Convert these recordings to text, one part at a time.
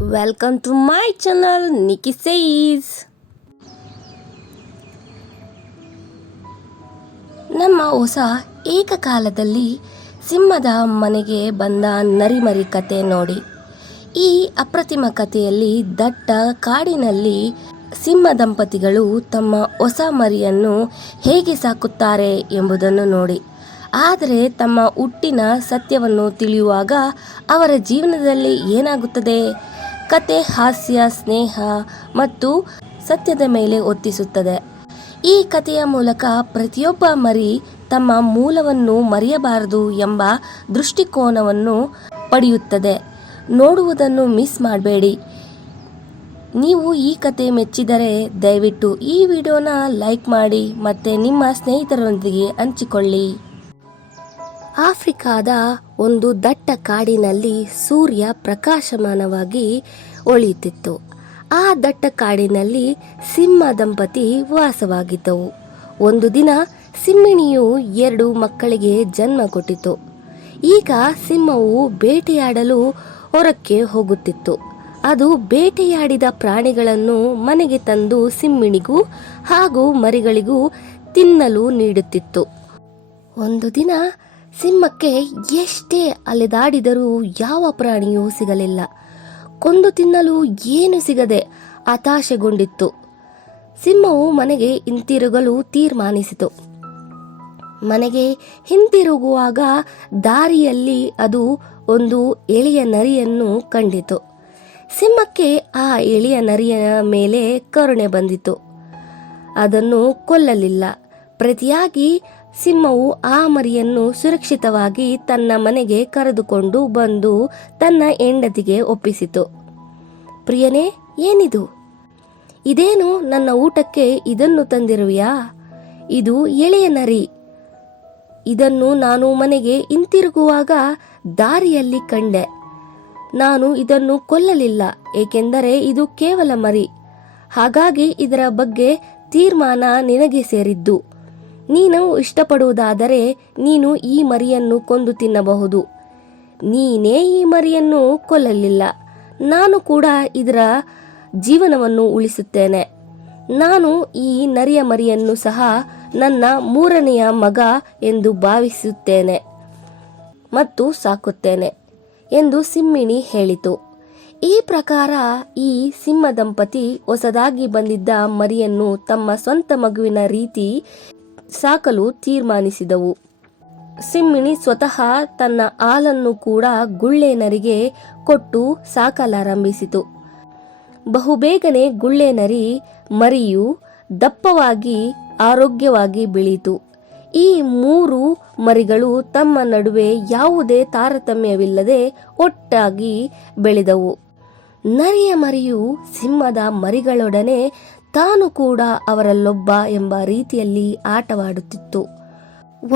Welcome to my channel Nikki Says. ನಮ್ಮ ಹೊಸ ಏಕಕಾಲದಲ್ಲಿ ಸಿಂಹದ ಮನೆಗೆ ಬಂದ ನರಿಮರಿ ಕತೆ ನೋಡಿ. ಈ ಅಪ್ರತಿಮ ಕಥೆಯಲ್ಲಿ ದಟ್ಟ ಕಾಡಿನಲ್ಲಿ ಸಿಂಹ ದಂಪತಿಗಳು ತಮ್ಮ ಹೊಸ ಮರಿಯನ್ನು ಹೇಗೆ ಸಾಕುತ್ತಾರೆ ಎಂಬುದನ್ನು ನೋಡಿ. ಆದರೆ ತಮ್ಮ ಹುಟ್ಟಿನ ಸತ್ಯವನ್ನು ತಿಳಿಯುವಾಗ ಅವರ ಜೀವನದಲ್ಲಿ ಏನಾಗುತ್ತದೆ? ಕತೆ ಹಾಸ್ಯ, ಸ್ನೇಹ ಮತ್ತು ಸತ್ಯದ ಮೇಲೆ ಒತ್ತಿಸುತ್ತದೆ. ಈ ಕಥೆಯ ಮೂಲಕ ಪ್ರತಿಯೊಬ್ಬ ಮರಿ ತಮ್ಮ ಮೂಲವನ್ನು ಮರೆಯಬಾರದು ಎಂಬ ದೃಷ್ಟಿಕೋನವನ್ನು ಪಡೆಯುತ್ತದೆ. ನೋಡುವುದನ್ನು ಮಿಸ್ ಮಾಡಬೇಡಿ. ನೀವು ಈ ಕತೆ ಮೆಚ್ಚಿದರೆ ದಯವಿಟ್ಟು ಈ ವಿಡಿಯೋನ ಲೈಕ್ ಮಾಡಿ ಮತ್ತು ನಿಮ್ಮ ಸ್ನೇಹಿತರೊಂದಿಗೆ ಹಂಚಿಕೊಳ್ಳಿ. ಆಫ್ರಿಕಾದ ಒಂದು ದಟ್ಟ ಕಾಡಿನಲ್ಲಿ ಸೂರ್ಯ ಪ್ರಕಾಶಮಾನವಾಗಿ ಹೊಳೆಯುತ್ತಿತ್ತು. ಆ ದಟ್ಟ ಕಾಡಿನಲ್ಲಿ ಸಿಂಹ ದಂಪತಿ ವಾಸವಾಗಿದ್ದವು. ಒಂದು ದಿನ ಸಿಂಹಿಣಿಯು 2 ಮಕ್ಕಳಿಗೆ ಜನ್ಮ ಕೊಟ್ಟಿತು. ಈಗ ಸಿಂಹವು ಬೇಟೆಯಾಡಲು ಹೊರಕ್ಕೆ ಹೋಗುತ್ತಿತ್ತು. ಅದು ಬೇಟೆಯಾಡಿದ ಪ್ರಾಣಿಗಳನ್ನು ಮನೆಗೆ ತಂದು ಸಿಂಹಿಣಿಗೂ ಹಾಗೂ ಮರಿಗಳಿಗೂ ತಿನ್ನಲು ನೀಡುತ್ತಿತ್ತು. ಒಂದು ದಿನ ಸಿಂಹಕ್ಕೆ ಎಷ್ಟೇ ಅಲೆದಾಡಿದರೂ ಯಾವ ಪ್ರಾಣಿಯೂ ಸಿಗಲಿಲ್ಲ. ಕೊಂದು ತಿನ್ನಲು ಏನು ಸಿಗದೆ ಹತಾಶೆಗೊಂಡಿತ್ತು. ಸಿಂಹವು ಮನೆಗೆ ಹಿಂತಿರುಗಲು ತೀರ್ಮಾನಿಸಿತು. ಮನೆಗೆ ಹಿಂತಿರುಗುವಾಗ ದಾರಿಯಲ್ಲಿ ಅದು ಒಂದು ಎಳೆಯ ನರಿಯನ್ನು ಕಂಡಿತು. ಸಿಂಹಕ್ಕೆ ಆ ಎಳೆಯ ನರಿಯ ಮೇಲೆ ಕರುಣೆ ಬಂದಿತು. ಅದನ್ನು ಕೊಲ್ಲಲಿಲ್ಲ. ಪ್ರತಿಯಾಗಿ ಸಿಂಹವು ಆ ಮರಿಯನ್ನು ಸುರಕ್ಷಿತವಾಗಿ ತನ್ನ ಮನೆಗೆ ಕರೆದುಕೊಂಡು ಬಂದು ತನ್ನ ಹೆಂಡತಿಗೆ ಒಪ್ಪಿಸಿತು. ಪ್ರಿಯನೇ, ಏನಿದು? ಇದೇನು ನನ್ನ ಊಟಕ್ಕೆ ಇದನ್ನು ತಂದಿರುವೆಯಾ? ಇದು ಎಳೆಯ ನರಿ. ಇದನ್ನು ನಾನು ಮನೆಗೆ ಹಿಂತಿರುಗುವಾಗ ದಾರಿಯಲ್ಲಿ ಕಂಡೆ. ನಾನು ಇದನ್ನು ಕೊಲ್ಲಲಿಲ್ಲ, ಏಕೆಂದರೆ ಇದು ಕೇವಲ ಮರಿ. ಹಾಗಾಗಿ ಇದರ ಬಗ್ಗೆ ತೀರ್ಮಾನ ನಿನಗೆ ಸೇರಿದ್ದು. ನೀನು ಇಷ್ಟಪಡುವುದಾದರೆ ನೀನು ಈ ಮರಿಯನ್ನು ಕೊಂದು ತಿನ್ನಬಹುದು. ನೀನೇ ಈ ಮರಿಯನ್ನು ಕೊಲ್ಲಲಿಲ್ಲ. ನಾನು ಕೂಡ ಇದರ ಜೀವನವನ್ನು ಉಳಿಸುತ್ತೇನೆ. ನಾನು ಈ ನರಿಯ ಮರಿಯನ್ನು ಸಹ ನನ್ನ 3ನೆಯ ಮಗ ಎಂದು ಭಾವಿಸುತ್ತೇನೆ ಮತ್ತು ಸಾಕುತ್ತೇನೆ ಎಂದು ಸಿಂಹಿಣಿ ಹೇಳಿತು. ಈ ಪ್ರಕಾರ ಈ ಸಿಂಹ ದಂಪತಿ ಹೊಸದಾಗಿ ಬಂದಿದ್ದ ಮರಿಯನ್ನು ತಮ್ಮ ಸ್ವಂತ ಮಗುವಿನ ರೀತಿ ಸಾಕಲು ತೀರ್ಮಾನಿಸಿದವು. ಸಿಂಹಿಣಿ ಸ್ವತಃ ತನ್ನ ಹಾಲನ್ನು ಕೂಡ ಗುಳ್ಳೆ ನರಿಗೆ ಕೊಟ್ಟು ಸಾಕಲಾರಂಭಿಸಿತು. ಬಹುಬೇಗನೆ ಗುಳ್ಳೆ ನರಿ ಮರಿಯು ದಪ್ಪವಾಗಿ ಆರೋಗ್ಯವಾಗಿ ಬೆಳೀತು. ಈ 3 ಮರಿಗಳು ತಮ್ಮ ನಡುವೆ ಯಾವುದೇ ತಾರತಮ್ಯವಿಲ್ಲದೆ ಒಟ್ಟಾಗಿ ಬೆಳೆದವು. ನರಿಯ ಮರಿಯು ಸಿಂಹದ ಮರಿಗಳೊಡನೆ ತಾನು ಕೂಡ ಅವರಲ್ಲೊಬ್ಬ ಎಂಬ ರೀತಿಯಲ್ಲಿ ಆಟವಾಡುತ್ತಿತ್ತು.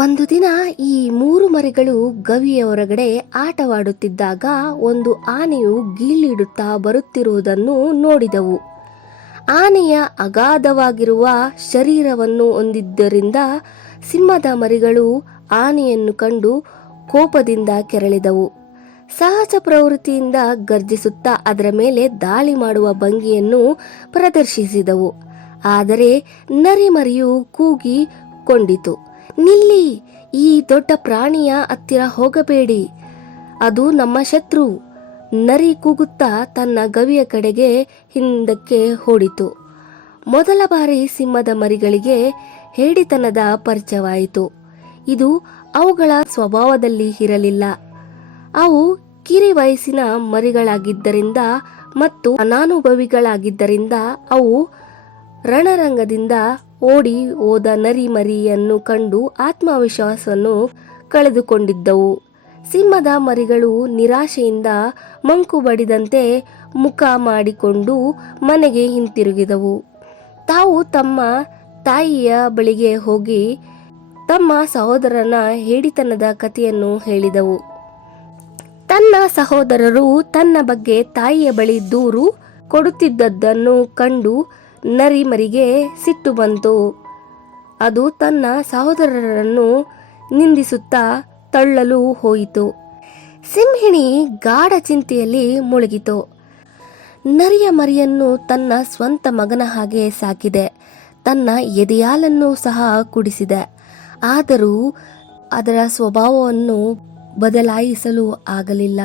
ಒಂದು ದಿನ ಈ 3 ಮರಿಗಳು ಗವಿಯ ಹೊರಗಡೆ ಆಟವಾಡುತ್ತಿದ್ದಾಗ ಒಂದು ಆನೆಯು ಗೀಳಿಡುತ್ತಾ ಬರುತ್ತಿರುವುದನ್ನು ನೋಡಿದವು. ಆನೆಯ ಅಗಾಧವಾಗಿರುವ ಶರೀರವನ್ನು ಹೊಂದಿದ್ದರಿಂದ ಸಿಂಹದ ಮರಿಗಳು ಆನೆಯನ್ನು ಕಂಡು ಕೋಪದಿಂದ ಕೆರಳಿದವು. ಸಹಜ ಪ್ರವೃತ್ತಿಯಿಂದ ಗರ್ಜಿಸುತ್ತಾ ಅದರ ಮೇಲೆ ದಾಳಿ ಮಾಡುವ ಭಂಗಿಯನ್ನು ಪ್ರದರ್ಶಿಸಿದವು. ಆದರೆ ನರಿಮರಿಯು ಕೂಗಿ ಕೊಂಡಿತು, ನಿಲ್ಲಿ! ಈ ದೊಡ್ಡ ಪ್ರಾಣಿಯ ಹತ್ತಿರ ಹೋಗಬೇಡಿ, ಅದು ನಮ್ಮ ಶತ್ರು. ನರಿ ಕೂಗುತ್ತಾ ತನ್ನ ಗವಿಯ ಕಡೆಗೆ ಹಿಂದಕ್ಕೆ ಓಡಿತು. ಮೊದಲ ಬಾರಿ ಸಿಂಹದ ಮರಿಗಳಿಗೆ ಹೇಡಿತನದ ಪರಿಚಯವಾಯಿತು. ಇದು ಅವುಗಳ ಸ್ವಭಾವದಲ್ಲಿ ಇರಲಿಲ್ಲ. ಅವು ಕಿರಿ ವಯಸ್ಸಿನ ಮರಿಗಳಾಗಿದ್ದರಿಂದ ಮತ್ತು ಅನಾನುಭವಿಗಳಾಗಿದ್ದರಿಂದ ಅವು ರಣರಂಗದಿಂದ ಓಡಿ ಹೋದ ನರಿ ಮರಿಯನ್ನು ಕಂಡು ಆತ್ಮವಿಶ್ವಾಸವನ್ನು ಕಳೆದುಕೊಂಡಿದ್ದವು. ಸಿಂಹದ ಮರಿಗಳು ನಿರಾಶೆಯಿಂದ ಮಂಕು ಬಡಿದಂತೆ ಮುಖ ಮಾಡಿಕೊಂಡು ಮನೆಗೆ ಹಿಂತಿರುಗಿದವು. ತಾವು ತಮ್ಮ ತಾಯಿಯ ಬಳಿಗೆ ಹೋಗಿ ತಮ್ಮ ಸಹೋದರನ ಹೇಡಿತನದ ಕಥೆಯನ್ನು ಹೇಳಿದವು. ತನ್ನ ಸಹೋದರರು ತನ್ನ ಬಗ್ಗೆ ತಾಯಿಯ ಬಳಿ ದೂರು ಕೊಡುತ್ತಿದ್ದದ್ದನ್ನು ಕಂಡು ನರಿ ಮರಿಗೆ ಸಿಟ್ಟು ಬಂತು. ಅದು ತನ್ನ ಸಹೋದರರನ್ನು ನಿಂದಿಸುತ್ತಾ ತಳ್ಳಲು ಹೋಯಿತು. ಸಿಂಹಿಣಿ ಗಾಢ ಚಿಂತೆಯಲ್ಲಿ ಮುಳುಗಿತು. ನರಿಯ ಮರಿಯನ್ನು ತನ್ನ ಸ್ವಂತ ಮಗನ ಹಾಗೆ ಸಾಕಿದೆ, ತನ್ನ ಎದೆಯಾಲನ್ನು ಸಹ ಕುಡಿಸಿದೆ. ಆದರೂ ಅದರ ಸ್ವಭಾವವನ್ನು ಬದಲಾಯಿಸಲು ಆಗಲಿಲ್ಲ.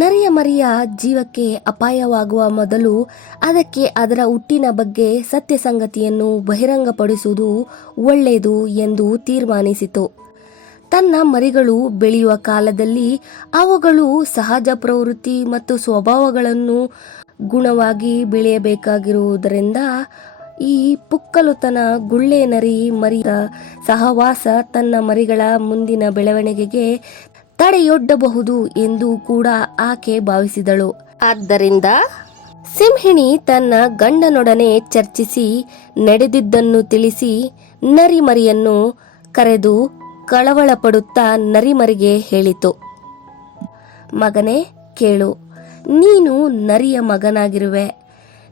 ನರಿಯ ಮರಿಯ ಜೀವಕ್ಕೆ ಅಪಾಯವಾಗುವ ಮೊದಲು ಅದಕ್ಕೆ ಅದರ ಹುಟ್ಟಿನ ಬಗ್ಗೆ ಸತ್ಯ ಸಂಗತಿಯನ್ನು ಬಹಿರಂಗಪಡಿಸುವುದು ಒಳ್ಳೆಯದು ಎಂದು ತೀರ್ಮಾನಿಸಿತು. ತನ್ನ ಮರಿಗಳು ಬೆಳೆಯುವ ಕಾಲದಲ್ಲಿ ಅವುಗಳು ಸಹಜ ಪ್ರವೃತ್ತಿ ಮತ್ತು ಸ್ವಭಾವಗಳನ್ನು ಗುಣವಾಗಿ ಬೆಳೆಯಬೇಕಾಗಿರುವುದರಿಂದ ಈ ಪುಕ್ಕಲುತನ ಗುಳ್ಳೆ ನರಿ ಮರಿಯ ಸಹವಾಸ ತನ್ನ ಮರಿಗಳ ಮುಂದಿನ ಬೆಳವಣಿಗೆಗೆ ತಡೆಯೊಡ್ಡಬಹುದು ಎಂದು ಕೂಡ ಆಕೆ ಭಾವಿಸಿದಳು. ಆದ್ದರಿಂದ ಸಿಂಹಿಣಿ ತನ್ನ ಗಂಡನೊಡನೆ ಚರ್ಚಿಸಿ ನಡೆದಿದ್ದನ್ನು ತಿಳಿಸಿ ನರಿಮರಿಯನ್ನು ಕರೆದು ಕಳವಳ ಪಡುತ್ತಾ ನರಿಮರಿಗೆ ಹೇಳಿತು. ಮಗನೇ, ಕೇಳು, ನೀನು ನರಿಯ ಮಗನಾಗಿರುವೆ.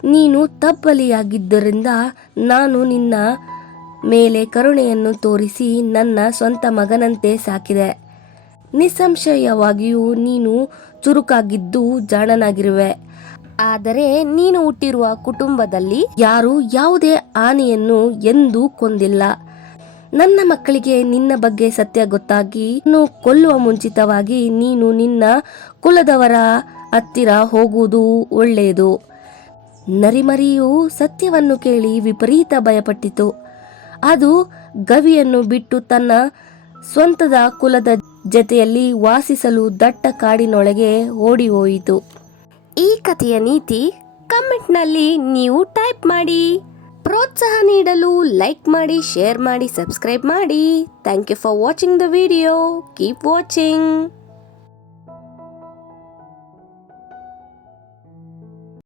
ನೀನು ತಬ್ಬಲಿಯಾಗಿದ್ದರಿಂದ ನಾನು ನಿನ್ನ ಮೇಲೆ ಕರುಣೆಯನ್ನು ತೋರಿಸಿ ನನ್ನ ಸ್ವಂತ ಮಗನಂತೆ ಸಾಕಿದೆ. ನಿಸ್ಸಂಶಯವಾಗಿಯೂ ನೀನು ಚುರುಕಾಗಿದ್ದು ಜಾಣನಾಗಿರುವೆ. ಆದರೆ ನೀನು ಹುಟ್ಟಿರುವ ಕುಟುಂಬದಲ್ಲಿ ಯಾರೂ ಯಾವುದೇ ಆನೆಯನ್ನು ಎಂದೂ ಕೊಂದಿಲ್ಲ. ನನ್ನ ಮಕ್ಕಳಿಗೆ ನಿನ್ನ ಬಗ್ಗೆ ಸತ್ಯ ಗೊತ್ತಾಗಿ ಕೊಲ್ಲುವ ಮುಂಚಿತವಾಗಿ ನೀನು ನಿನ್ನ ಕುಲದವರ ಹತ್ತಿರ ಹೋಗುವುದು ಒಳ್ಳೆಯದು. ನರಿಮರಿಯು ಸತ್ಯವನ್ನು ಕೇಳಿ ವಿಪರೀತ ಭಯಪಟ್ಟಿತು. ಅದು ಗವಿಯನ್ನು ಬಿಟ್ಟು ತನ್ನ ಸ್ವಂತದ ಕುಲದ ಜತೆಯಲ್ಲಿ ವಾಸಿಸಲು ದಟ್ಟ ಕಾಡಿನೊಳಗೆ ಓಡಿ ಹೋಯಿತು. ಈ ಕಥೆಯ ನೀತಿ ಕಮೆಂಟ್ನಲ್ಲಿ ನೀವು ಟೈಪ್ ಮಾಡಿ. ಪ್ರೋತ್ಸಾಹ ನೀಡಲು ಲೈಕ್ ಮಾಡಿ, ಶೇರ್ ಮಾಡಿ, ಸಬ್ಸ್ಕ್ರೈಬ್ ಮಾಡಿ. Thank you for watching the video. Keep watching.